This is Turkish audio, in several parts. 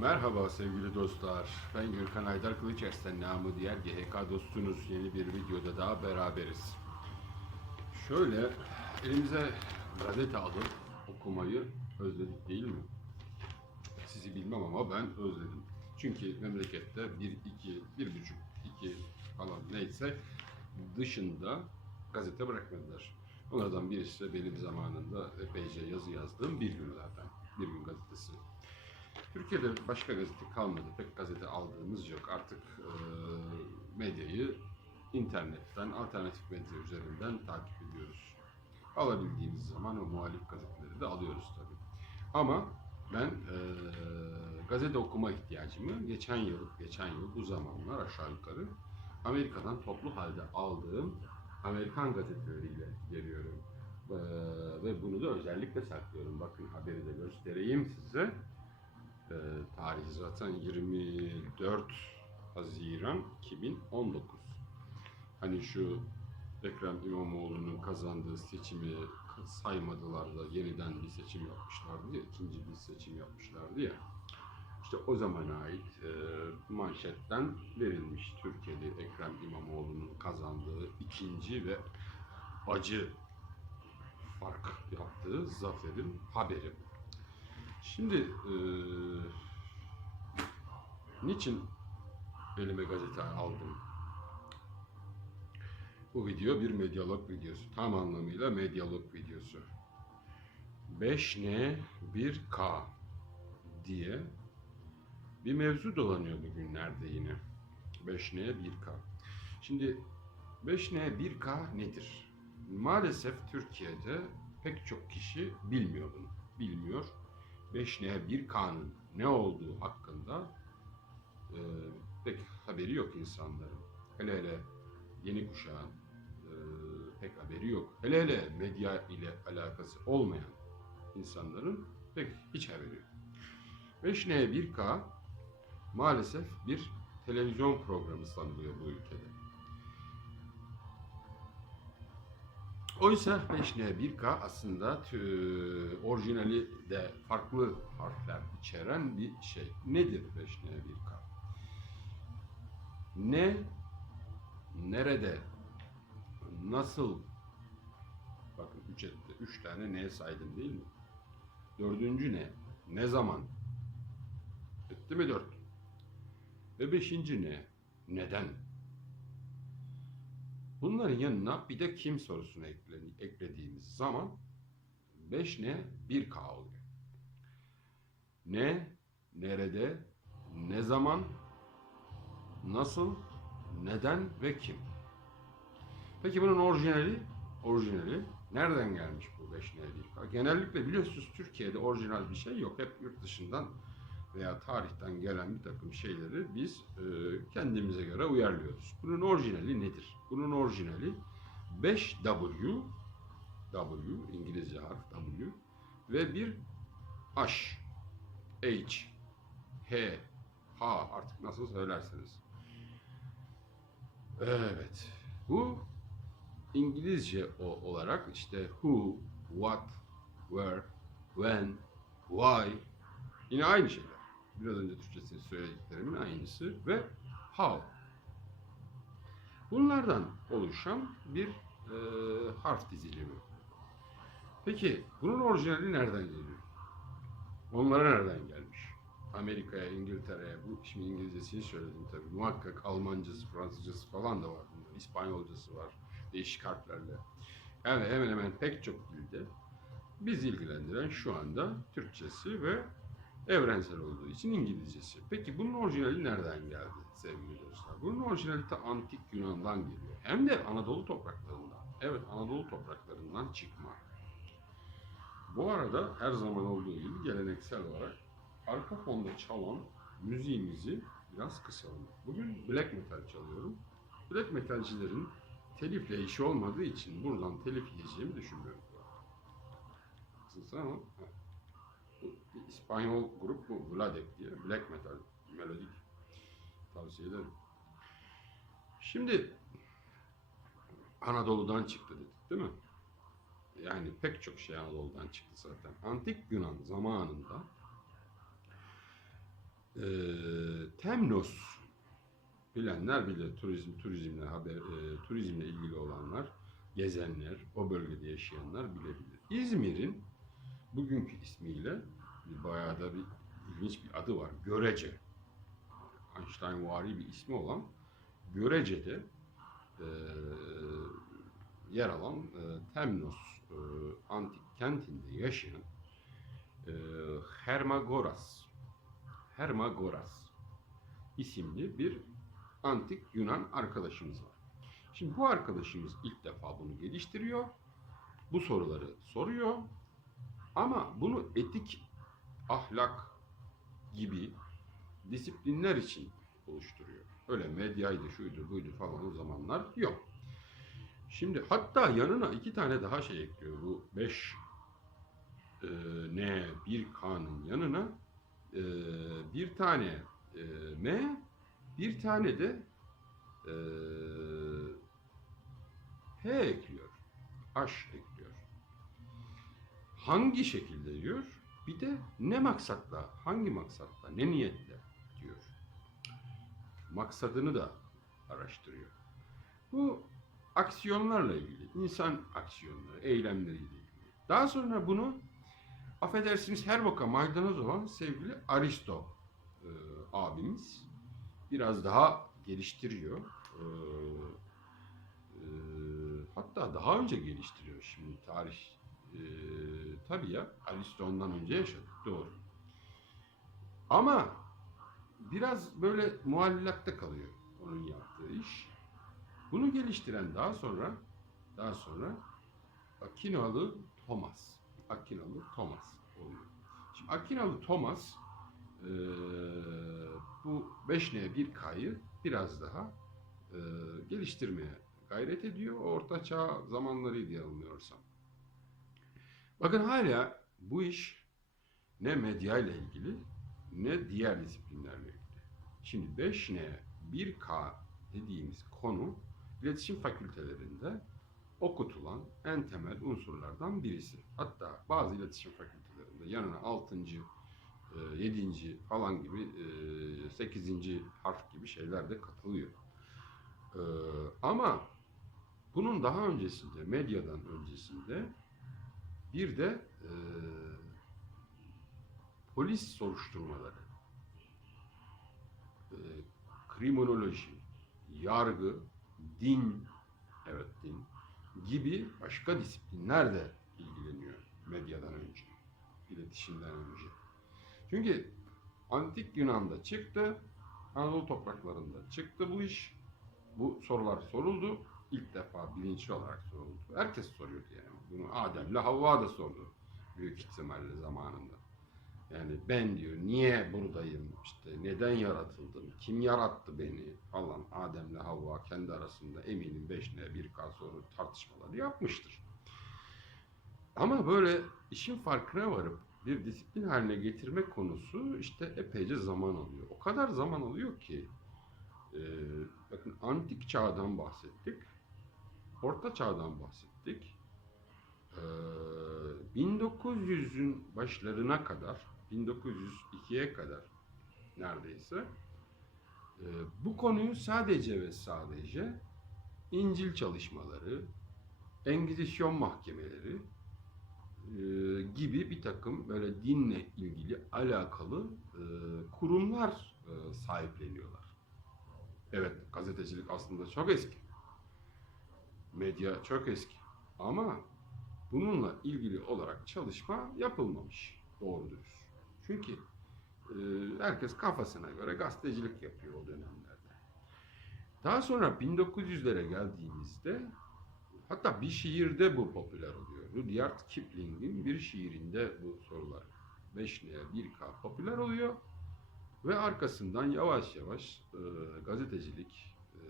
Merhaba sevgili dostlar. Ben Gürkan Aydar Kılıçersen namı diğer GHK dostunuz. Yeni bir videoda daha beraberiz. Şöyle elimize gazete alıp okumayı özledik değil mi? Sizi bilmem ama ben özledim. Çünkü memlekette bir, iki, bir buçuk, iki falan neyse dışında gazete bırakmadılar. Onlardan birisi de benim zamanında epeyce yazı yazdığım Bir Gün zaten. Bir Gün gazetesi. Türkiye'de başka gazete kalmadı. Pek gazete aldığımız yok. Artık e, medyayı internetten, alternatif medya üzerinden takip ediyoruz. Alabildiğimiz zaman o muhalif gazeteleri de alıyoruz tabii. Ama ben e, gazete okuma ihtiyacımı geçen yıl, geçen yıl bu zamanlar aşağı yukarı Amerika'dan toplu halde aldığım Amerikan gazeteleriyle geliyorum. E, ve bunu da özellikle saklıyorum. Bakın haberi de göstereyim size. E, tarihi zaten 24 Haziran 2019. Hani şu Ekrem İmamoğlu'nun kazandığı seçimi saymadılar da yeniden bir seçim yapmışlardı ya, ikinci bir seçim yapmışlardı ya. İşte o zamana ait e, manşetten verilmiş Türkiye'de Ekrem İmamoğlu'nun kazandığı ikinci ve acı fark yaptığı zaferin haberi. Şimdi e, niçin elime gazete aldım? Bu video bir medyalog videosu. Tam anlamıyla medyalog videosu. 5N 1K diye bir mevzu dolanıyor bugünlerde yine. 5N 1K. Şimdi 5N 1K nedir? Maalesef Türkiye'de pek çok kişi bilmiyor bunu. Bilmiyor. 5N 1K'nın ne olduğu hakkında e, pek haberi yok insanların. Hele hele yeni kuşağın e, pek haberi yok. Hele hele medya ile alakası olmayan insanların pek hiç haberi yok. 5N 1K maalesef bir televizyon programı sanılıyor bu ülkede. Oysa 5N 1K aslında orijinali de farklı harfler içeren bir şey. Nedir 5N 1K? Ne, nerede, nasıl, bakın üç etti, üç tane ne saydım değil mi? Dördüncü ne, ne zaman, etti mi dört? Ve beşinci ne, neden? Bunların yanına bir de kim sorusunu ekle- eklediğimiz zaman 5 ne 1K oluyor. Ne, nerede, ne zaman, nasıl, neden ve kim? Peki bunun orijinali, orijinali nereden gelmiş bu 5 ne 1K? Genellikle biliyorsunuz Türkiye'de orijinal bir şey yok. Hep yurt dışından veya tarihten gelen bir takım şeyleri biz e, kendimize göre uyarlıyoruz. Bunun orijinali nedir? Bunun orijinali 5W W İngilizce harf W ve bir H H H H artık nasıl söylerseniz. Evet. Bu İngilizce olarak işte who, what, where, when, why yine aynı şeyler. Biraz önce Türkçesini söylediklerimin aynısı ve how. Bunlardan oluşan bir e, harf dizilimi. Peki bunun orijinali nereden geliyor? Onlara nereden gelmiş? Amerika'ya, İngiltere'ye, bu şimdi İngilizcesini söyledim tabii. Muhakkak Almancası, Fransızcası falan da var bunların. İspanyolcası var, değişik harflerle. Yani hemen hemen pek çok dilde biz ilgilendiren şu anda Türkçesi ve evrensel olduğu için İngilizcesi. Peki bunun orijinali nereden geldi sevgili dostlar? Bunun orijinali de antik Yunan'dan geliyor. Hem de Anadolu topraklarından. Evet Anadolu topraklarından çıkma. Bu arada her zaman olduğu gibi geleneksel olarak arka fonda çalan müziğimizi biraz kısalım. Bugün black metal çalıyorum. Black metalcilerin telifle işi olmadığı için buradan telif yiyeceğimi düşünmüyorum. Kısılsa ama bir İspanyol grup bu Vladek diye black metal melodik tavsiye ederim. Şimdi Anadolu'dan çıktı dedik değil mi? Yani pek çok şey Anadolu'dan çıktı zaten. Antik Yunan zamanında Ee, Temnos bilenler bilir turizm turizmle haber e, turizmle ilgili olanlar gezenler o bölgede yaşayanlar bilebilir. İzmir'in bugünkü ismiyle bir bayağı da bir ilginç bir adı var. Görece. Einsteinvari bir ismi olan Görece'de e, yer alan e, Temnos e, antik kentinde yaşayan e, Hermagoras Hermagoras isimli bir antik Yunan arkadaşımız var. Şimdi bu arkadaşımız ilk defa bunu geliştiriyor. Bu soruları soruyor. Ama bunu etik, ahlak gibi disiplinler için oluşturuyor. Öyle medyaydı, şuydu, buydu falan o zamanlar yok. Şimdi hatta yanına iki tane daha şey ekliyor. Bu 5 e, N, bir K'nın yanına e, bir tane e, M, bir tane de e, H ekliyor. H ekliyor. Hangi şekilde diyor? Bir de ne maksatla, hangi maksatla, ne niyetle diyor. Maksadını da araştırıyor. Bu aksiyonlarla ilgili, insan aksiyonları, eylemleriyle ilgili. Daha sonra bunu affedersiniz her boka maydanoz olan sevgili Aristo e, abimiz biraz daha geliştiriyor. E, e, hatta daha önce geliştiriyor şimdi tarih. E, tabii ya Aristo ondan önce yaşadı doğru. Ama biraz böyle muallakta kalıyor onun yaptığı iş. Bunu geliştiren daha sonra daha sonra Akinalı Thomas. Akinalı Thomas oluyor. Şimdi Akinalı Thomas eee, bu 5N 1K'yı biraz daha eee, geliştirmeye gayret ediyor. Orta çağ zamanları diye. Bakın hala bu iş ne medya ile ilgili ne diğer disiplinlerle ilgili. Şimdi 5N 1K dediğimiz konu iletişim fakültelerinde okutulan en temel unsurlardan birisi. Hatta bazı iletişim fakültelerinde yanına 6. 7. falan gibi 8. harf gibi şeyler de katılıyor. E, Ama bunun daha öncesinde, medyadan öncesinde bir de e, polis soruşturmaları, e, kriminoloji, yargı, din, evet din gibi başka disiplinler de ilgileniyor medyadan önce, iletişimden önce. Çünkü antik Yunan'da çıktı, Anadolu topraklarında çıktı bu iş. Bu sorular soruldu. İlk defa bilinçli olarak soruldu. Herkes soruyordu yani. Bunu Adem'le Havva da sordu. Büyük ihtimalle zamanında. Yani ben diyor niye buradayım işte neden yaratıldım kim yarattı beni falan Adem'le Havva kendi arasında eminim 5 bir k soru tartışmaları yapmıştır. Ama böyle işin farkına varıp bir disiplin haline getirme konusu işte epeyce zaman alıyor. O kadar zaman alıyor ki e, bakın antik çağdan bahsettik. Orta çağdan bahsettik. E, 1900'ün başlarına kadar 1902'ye kadar neredeyse e, bu konuyu sadece ve sadece İncil çalışmaları, Engizisyon mahkemeleri e, gibi bir takım böyle dinle ilgili alakalı e, kurumlar e, sahipleniyorlar. Evet, gazetecilik aslında çok eski. Medya çok eski. Ama bununla ilgili olarak çalışma yapılmamış doğru dürüst. Çünkü e, herkes kafasına göre gazetecilik yapıyor o dönemlerde. Daha sonra 1900'lere geldiğimizde hatta bir şiirde bu popüler oluyor. Rudyard Kipling'in bir şiirinde bu sorular 5N 1K popüler oluyor ve arkasından yavaş yavaş e, gazetecilik, e,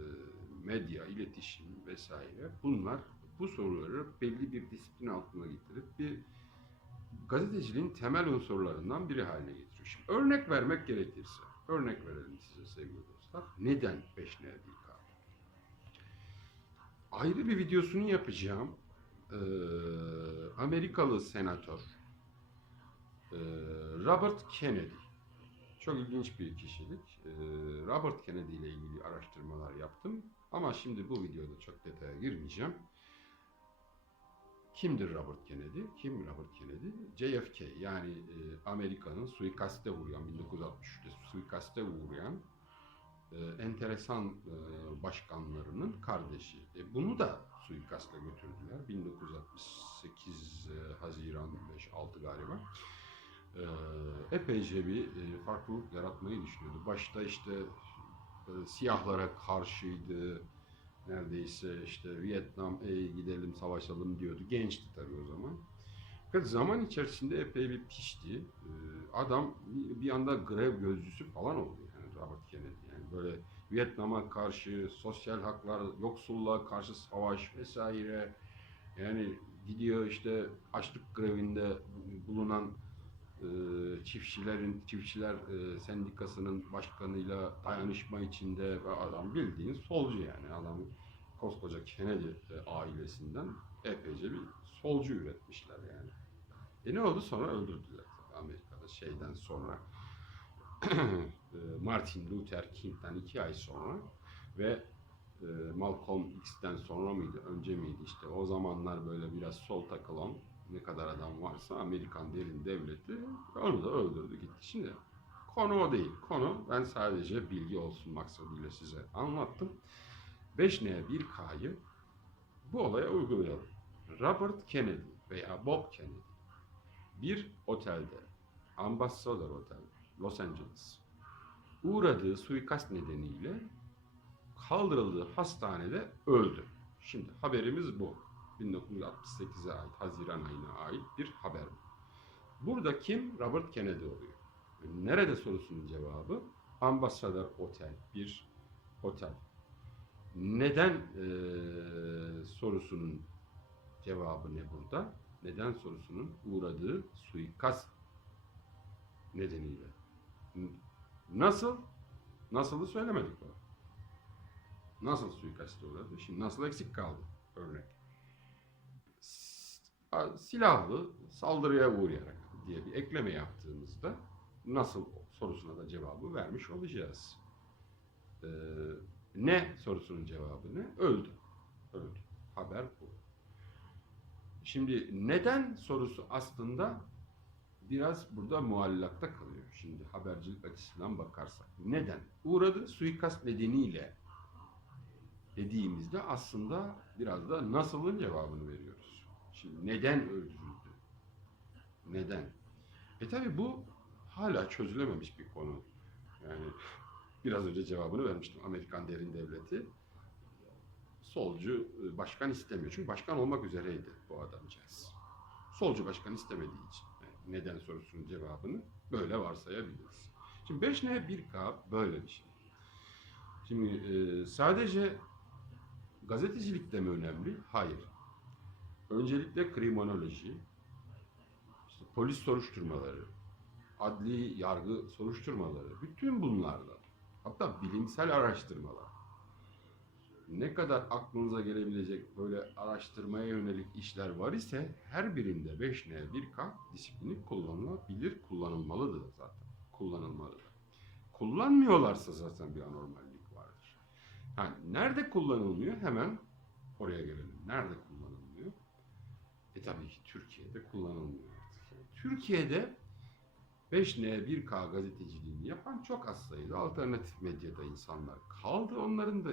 medya, iletişim vesaire bunlar bu soruları belli bir disiplin altına getirip bir gazeteciliğin temel unsurlarından biri haline getiriyor. Şimdi örnek vermek gerekirse, örnek verelim size sevgili dostlar. Neden 5 n 1 K? Ayrı bir videosunu yapacağım. Ee, Amerikalı senatör ee, Robert Kennedy çok ilginç bir kişilik. Ee, Robert Kennedy ile ilgili araştırmalar yaptım. Ama şimdi bu videoda çok detaya girmeyeceğim. Kimdir Robert Kennedy? Kim Robert Kennedy? JFK yani e, Amerika'nın suikaste uğrayan, 1963'te suikaste uğrayan e, enteresan e, başkanlarının kardeşi. E, bunu da suikastle götürdüler. 1968 e, Haziran 5-6 galiba. E, epeyce bir e, farklılık yaratmayı düşünüyordu. Başta işte e, siyahlara karşıydı. Neredeyse işte Vietnam ey gidelim savaşalım diyordu. Gençti tabii o zaman. Fakat zaman içerisinde epey bir pişti. E, adam bir- anda grev gözcüsü falan oldu yani Robert Kennedy. Yani böyle Vietnam'a karşı sosyal haklar, yoksulluğa karşı savaş vesaire. Yani gidiyor işte açlık grevinde bulunan çiftçilerin çiftçiler e, sendikasının başkanıyla dayanışma içinde ve adam bildiğin solcu yani. Adam koskoca Kennedy e, ailesinden epeyce bir solcu üretmişler yani. E ne oldu? Sonra öldürdüler Amerika'da şeyden sonra. E, Martin Luther King'den iki ay sonra ve Malcolm X'ten sonra mıydı, önce miydi işte? O zamanlar böyle biraz sol takılan ne kadar adam varsa Amerikan derin devleti onu da öldürdü gitti. Şimdi konu o değil. Konu ben sadece bilgi olsun maksadıyla size anlattım. 5N 1K'yı bu olaya uygulayalım. Robert Kennedy veya Bob Kennedy bir otelde, Ambassador Otel, Los Angeles uğradığı suikast nedeniyle kaldırıldığı hastanede öldü. Şimdi haberimiz bu. 1968'e ait, Haziran ayına ait bir haber bu. Burada kim? Robert Kennedy oluyor. Nerede sorusunun cevabı? Ambassador Otel, bir otel. Neden eee, sorusunun cevabı ne burada? Neden sorusunun uğradığı suikast nedeniyle. Nasıl? Nasılı söylemedik o. Nasıl suikaste uğradı? Şimdi nasıl eksik kaldı örnek. Silahlı saldırıya uğrayarak diye bir ekleme yaptığımızda nasıl sorusuna da cevabı vermiş olacağız. Ee, ne sorusunun cevabı ne? Öldü. Öldü. Haber bu. Şimdi neden sorusu aslında biraz burada muallakta kalıyor. Şimdi habercilik açısından bakarsak. Neden? Uğradığı suikast nedeniyle dediğimizde aslında biraz da nasılın cevabını veriyoruz. Şimdi neden öldürüldü? Neden? E tabi bu hala çözülememiş bir konu. Yani biraz önce cevabını vermiştim. Amerikan derin devleti solcu e, başkan istemiyor. Çünkü başkan olmak üzereydi bu adamcağız. Solcu başkan istemediği için. Yani neden sorusunun cevabını böyle varsayabiliriz. Şimdi 5N 1K böyle bir şey. Şimdi e, sadece gazetecilikte mi önemli? Hayır. Öncelikle kriminoloji, işte polis soruşturmaları, adli yargı soruşturmaları, bütün bunlarda hatta bilimsel araştırmalar ne kadar aklınıza gelebilecek böyle araştırmaya yönelik işler var ise her birinde 5N 1K disiplini kullanılabilir, kullanılmalıdır zaten. Kullanılmalıdır. Kullanmıyorlarsa zaten bir anormallik vardır. Yani nerede kullanılmıyor hemen oraya gelelim. Nerede kullanılmıyor? E tabii ki Türkiye'de kullanılmıyor artık. Yani Türkiye'de 5N 1K gazeteciliğini yapan çok az sayıda alternatif medyada insanlar kaldı. Onların da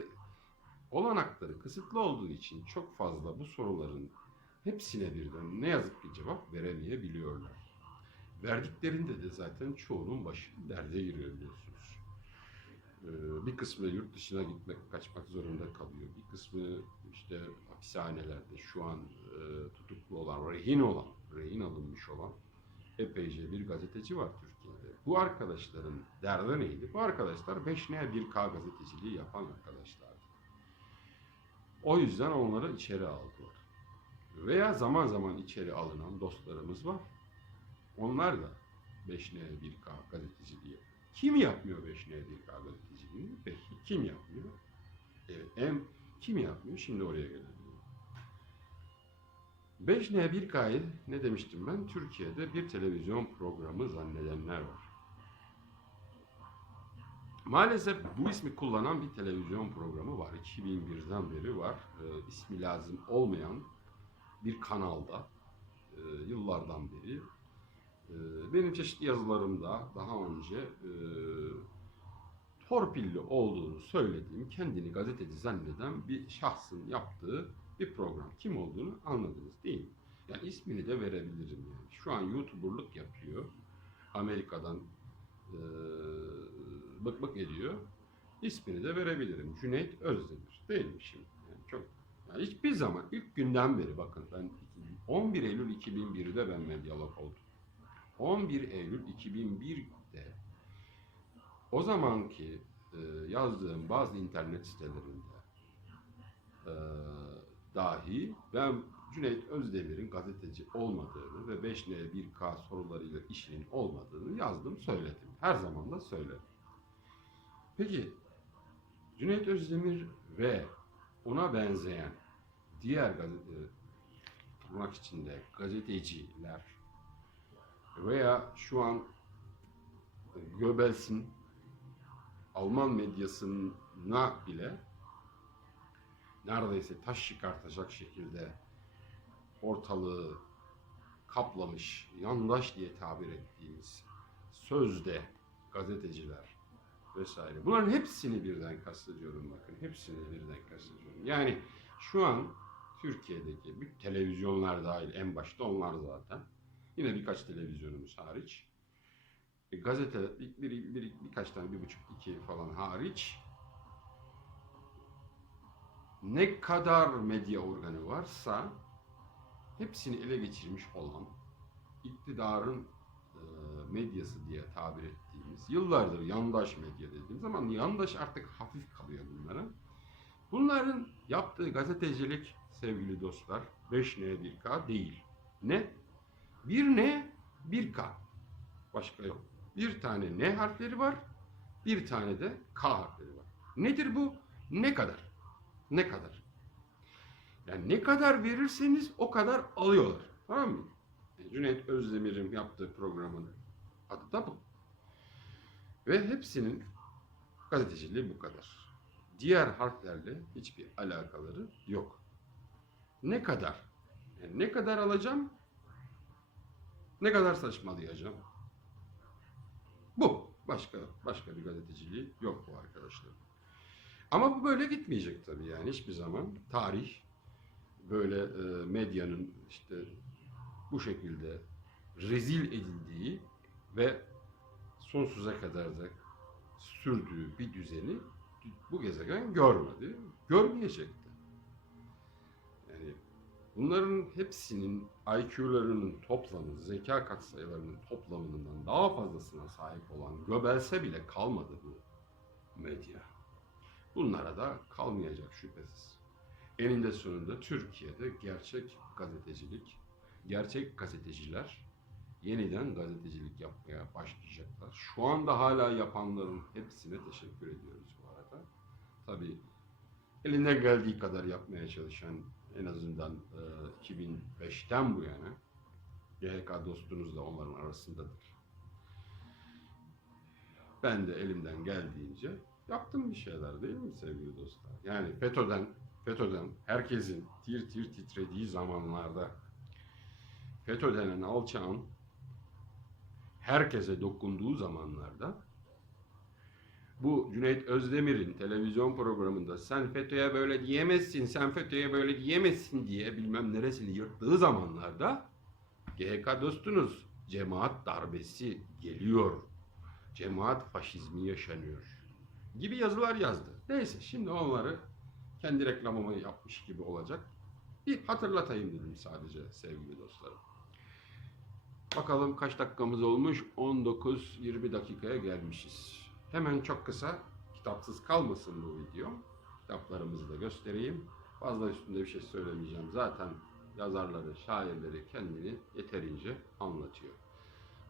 olanakları kısıtlı olduğu için çok fazla bu soruların hepsine birden ne yazık ki cevap veremeyebiliyorlar. Verdiklerinde de zaten çoğunun başı derde giriyor biliyorsunuz. Ee, bir kısmı yurt dışına gitmek, kaçmak zorunda kalıyor. Bir kısmı işte hapishanelerde şu an e, tutuklu olan, rehin olan, rehin alınmış olan epeyce bir gazeteci var Türkiye'de. Bu arkadaşların derdi neydi? Bu arkadaşlar 5N 1K gazeteciliği yapan arkadaşlardı. O yüzden onları içeri aldılar. Veya zaman zaman içeri alınan dostlarımız var. Onlar da 5N 1K gazeteciliği yapıyor. Kim yapmıyor 5N 1K gazeteciliğini? Peki kim yapmıyor? Evet, en kim yapmıyor? Şimdi oraya gelelim. 5N 1K'yı ne demiştim ben? Türkiye'de bir televizyon programı zannedenler var. Maalesef bu ismi kullanan bir televizyon programı var. 2001'den beri var. Ee, ismi lazım olmayan bir kanalda e, yıllardan beri. E, benim çeşitli yazılarımda daha önce e, torpilli olduğunu söylediğim, kendini gazeteci zanneden bir şahsın yaptığı bir program. Kim olduğunu anladınız değil mi? Yani ismini de verebilirim yani. Şu an YouTuber'lık yapıyor. Amerika'dan e, bık bık ediyor. İsmini de verebilirim. Cüneyt Özdemir. Değil mi şimdi? Yani çok yani hiçbir zaman ilk günden beri bakın ben 11 Eylül 2001'de ben medyalog oldum. 11 Eylül 2001'de o zamanki e, yazdığım bazı internet sitelerinde e, dahi ben Cüneyt Özdemir'in gazeteci olmadığını ve 5N 1K sorularıyla işinin olmadığını yazdım, söyledim. Her zaman da söylerim. Peki Cüneyt Özdemir ve ona benzeyen diğer gazete, tırnak içinde gazeteciler veya şu an Göbels'in Alman medyasına bile neredeyse taş çıkartacak şekilde ortalığı kaplamış, yandaş diye tabir ettiğimiz sözde gazeteciler vesaire. Bunların hepsini birden kastediyorum bakın. Hepsini birden kastediyorum. Yani şu an Türkiye'deki bir televizyonlar dahil en başta onlar zaten. Yine birkaç televizyonumuz hariç. E, gazete bir, bir, bir- birkaç tane bir buçuk iki falan hariç ne kadar medya organı varsa hepsini ele geçirmiş olan iktidarın e, medyası diye tabir ettiğimiz yıllardır yandaş medya dediğimiz zaman yandaş artık hafif kalıyor bunlara. Bunların yaptığı gazetecilik sevgili dostlar 5N 1K değil. Ne? Bir N bir K. Başka yok. Bir tane N harfleri var, bir tane de K harfleri var. Nedir bu? Ne kadar? Ne kadar? Yani ne kadar verirseniz o kadar alıyorlar. Tamam mı? Cüneyt Özdemir'in yaptığı programın adı da bu. Ve hepsinin gazeteciliği bu kadar. Diğer harflerle hiçbir alakaları yok. Ne kadar? Yani ne kadar alacağım? Ne kadar saçmalayacağım? Bu. Başka başka bir gazeteciliği yok bu arkadaşlar. Ama bu böyle gitmeyecek tabii yani hiçbir zaman. Tarih böyle e, medyanın işte bu şekilde rezil edildiği ve sonsuza kadar da sürdüğü bir düzeni bu gezegen görmedi, görmeyecek bunların hepsinin IQ'larının toplamı, zeka katsayılarının toplamından daha fazlasına sahip olan Göbels'e bile kalmadı bu medya. Bunlara da kalmayacak şüphesiz. Eninde sonunda Türkiye'de gerçek gazetecilik, gerçek gazeteciler yeniden gazetecilik yapmaya başlayacaklar. Şu anda hala yapanların hepsine teşekkür ediyoruz bu arada. Tabii elinden geldiği kadar yapmaya çalışan en azından e, 2005'ten bu yana GHK dostunuz da onların arasındadır. Ben de elimden geldiğince yaptım bir şeyler değil mi sevgili dostlar? Yani FETÖ'den, FETÖ'den herkesin tir tir titrediği zamanlarda FETÖ denen alçağın herkese dokunduğu zamanlarda bu Cüneyt Özdemir'in televizyon programında sen FETÖ'ye böyle diyemezsin, sen FETÖ'ye böyle diyemezsin diye bilmem neresini yırttığı zamanlarda GHK dostunuz cemaat darbesi geliyor. Cemaat faşizmi yaşanıyor gibi yazılar yazdı. Neyse şimdi onları kendi reklamımı yapmış gibi olacak. Bir hatırlatayım dedim sadece sevgili dostlarım. Bakalım kaç dakikamız olmuş? 19-20 dakikaya gelmişiz. Hemen çok kısa, kitapsız kalmasın bu video. Kitaplarımızı da göstereyim. Fazla üstünde bir şey söylemeyeceğim. Zaten yazarları, şairleri kendini yeterince anlatıyor.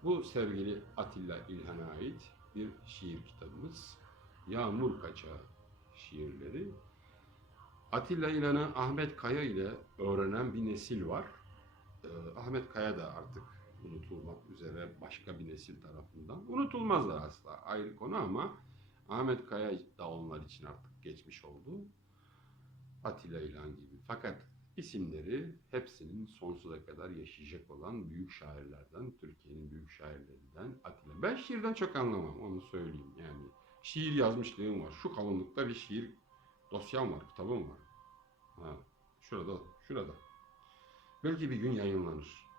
Bu sevgili Atilla İlhan'a ait bir şiir kitabımız. Yağmur Kaçağı şiirleri. Atilla İlhan'ı Ahmet Kaya ile öğrenen bir nesil var. Ee, Ahmet Kaya da artık unutulmak üzere başka bir nesil tarafından. Unutulmazlar asla ayrı konu ama Ahmet Kaya da onlar için artık geçmiş oldu. Atilla İlhan gibi. Fakat isimleri hepsinin sonsuza kadar yaşayacak olan büyük şairlerden, Türkiye'nin büyük şairlerinden Atilla. Ben şiirden çok anlamam, onu söyleyeyim. Yani şiir yazmışlığım var. Şu kalınlıkta bir şiir dosyam var, kitabım var. Ha, şurada, şurada. Belki bir gün yayınlanır.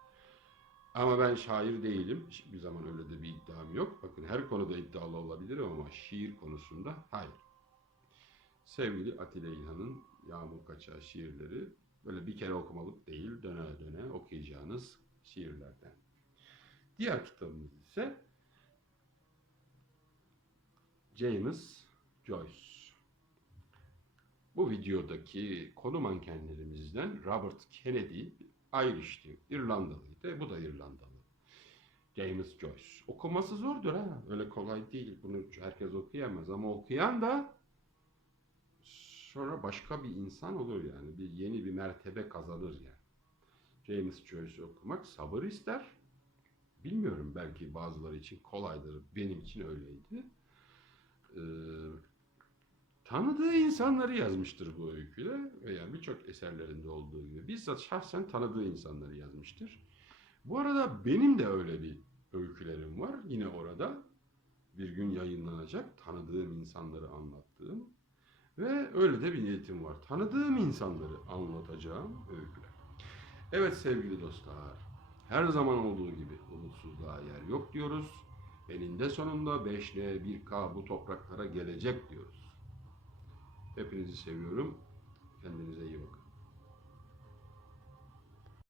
Ama ben şair değilim. Hiçbir zaman öyle de bir iddiam yok. Bakın her konuda iddialı olabilirim ama şiir konusunda hayır. Sevgili Atilla İlhan'ın Yağmur Kaçağı şiirleri böyle bir kere okumalık değil, döne döne okuyacağınız şiirlerden. Diğer kitabımız ise James Joyce. Bu videodaki konu mankenlerimizden Robert Kennedy Irish'ti, İrlandalıydı. Bu da İrlandalı. James Joyce. Okuması zordur ha. Öyle kolay değil. Bunu herkes okuyamaz ama okuyan da sonra başka bir insan olur yani. Bir yeni bir mertebe kazanır yani. James Joyce'u okumak sabır ister. Bilmiyorum belki bazıları için kolaydır. Benim için öyleydi. Ee, tanıdığı insanları yazmıştır bu öyküde veya birçok eserlerinde olduğu gibi. Bizzat şahsen tanıdığı insanları yazmıştır. Bu arada benim de öyle bir öykülerim var. Yine orada bir gün yayınlanacak tanıdığım insanları anlattığım ve öyle de bir niyetim var. Tanıdığım insanları anlatacağım öyküler. Evet sevgili dostlar, her zaman olduğu gibi umutsuzluğa yer yok diyoruz. Eninde sonunda 5L, 1K bu topraklara gelecek diyoruz. Hepinizi seviyorum. Kendinize iyi bakın.